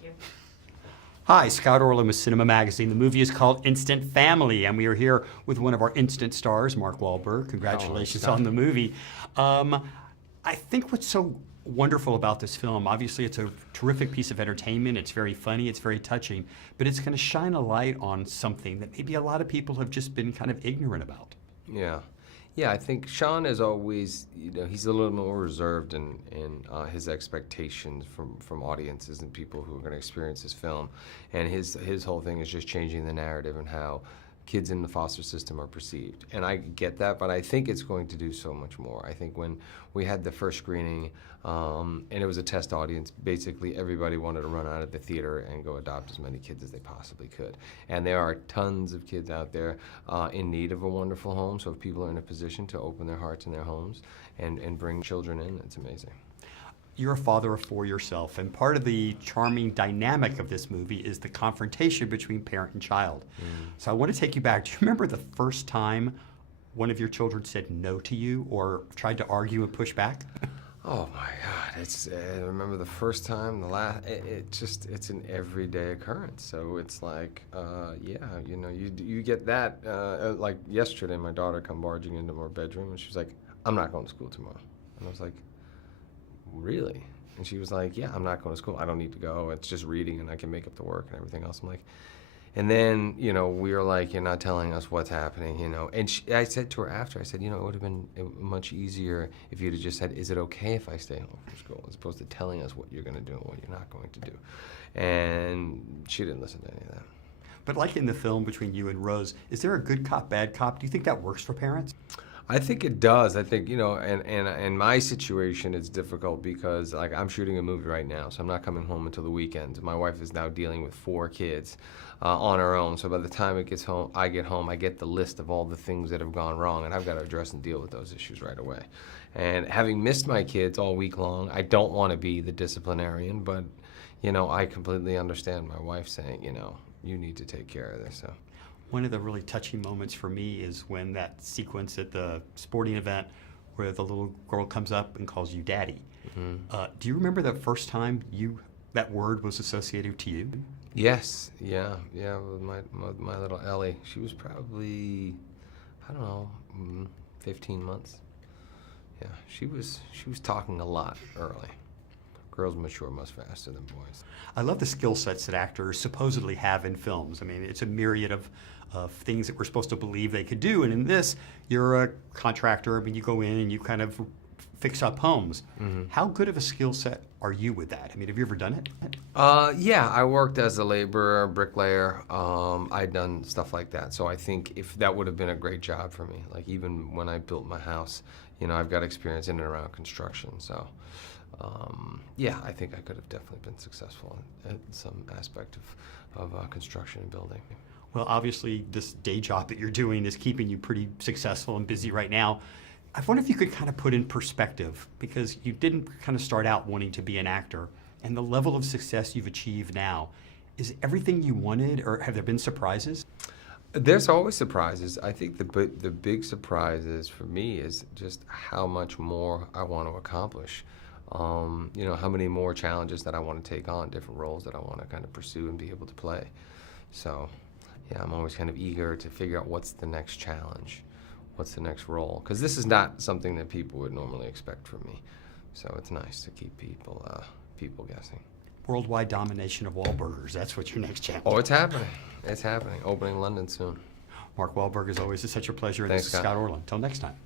Thank you. Hi, Scott Orlin with CINEMA-Magazin. The movie is called Instant Family, and we are here with one of our instant stars, Mark Wahlberg. Congratulations on the movie. I think what's so wonderful about this film, obviously it's a terrific piece of entertainment, it's very funny, it's very touching, but it's going to shine a light on something that maybe a lot of people have just been kind of ignorant about. Yeah. Yeah, I think Sean is always, he's a little more reserved in his expectations from audiences and people who are going to experience this film. And his whole thing is just changing the narrative and how kids in the foster system are perceived. And I get that, but I think it's going to do so much more. I think when we had the first screening, and it was a test audience, basically everybody wanted to run out of the theater and go adopt as many kids as they possibly could. And there are tons of kids out there in need of a wonderful home, so if people are in a position to open their hearts and their homes and bring children in, it's amazing. You're a father of 4 yourself, and part of the charming dynamic of this movie is the confrontation between parent and child. So I want to take you back. Do you remember the first time one of your children said no to you or tried to argue and push back? Oh my God! I remember the first time, the last. It's an everyday occurrence. So it's like, yeah, you get that. Like yesterday, my daughter come barging into my bedroom, and she was like, "I'm not going to school tomorrow," and I was like, "Really?" And she was like, "Yeah, I'm not going to school. I don't need to go. It's just reading, and I can make up the work and everything else." I'm like, and then, we were like, "You're not telling us what's happening," And I said to her after, I said, it would have been much easier if you'd have just said, "Is it okay if I stay home from school?" as opposed to telling us what you're going to do and what you're not going to do. And she didn't listen to any of that. But like in the film between you and Rose, is there a good cop, bad cop? Do you think that works for parents? I think it does. I think, and my situation is difficult because, like, I'm shooting a movie right now, so I'm not coming home until the weekend. My wife is now dealing with 4 kids on her own, so by the time I get home, I get the list of all the things that have gone wrong, and I've got to address and deal with those issues right away. And having missed my kids all week long, I don't want to be the disciplinarian, but, I completely understand my wife saying, you need to take care of this. So. One of the really touching moments for me is when that sequence at the sporting event where the little girl comes up and calls you daddy. Do you remember the first time that word was associated to you? Yes, yeah, with my little Ellie. She was probably, I don't know, 15 months. Yeah, she was talking a lot early. Girls mature much faster than boys. I love the skill sets that actors supposedly have in films. I mean, it's a myriad of things that we're supposed to believe they could do. And in this, you're a contractor. I mean, you go in and you kind of fix up homes. How good of a skill set are you with that? I mean, have you ever done it? Yeah, I worked as a laborer, bricklayer. I'd done stuff like that. So I think if that would have been a great job for me. Like even when I built my house, I've got experience in and around construction. So. Yeah, I think I could have definitely been successful at some aspect of construction and building. Well, obviously, this day job that you're doing is keeping you pretty successful and busy right now. I wonder if you could kind of put in perspective, because you didn't kind of start out wanting to be an actor, and the level of success you've achieved now. Is everything you wanted, or have there been surprises? There's always surprises. I think the big surprises for me is just how much more I want to accomplish. How many more challenges that I want to take on, different roles that I want to kind of pursue and be able to play. So, yeah, I'm always kind of eager to figure out what's the next challenge, what's the next role, because this is not something that people would normally expect from me. So it's nice to keep people guessing. Worldwide domination of Wahlburgers, that's what your next challenge. Oh, it's happening. It's happening. Opening in London soon. Mark Wahlberg, as always, is such a pleasure. Thanks, This is Scott Orlin. Until next time.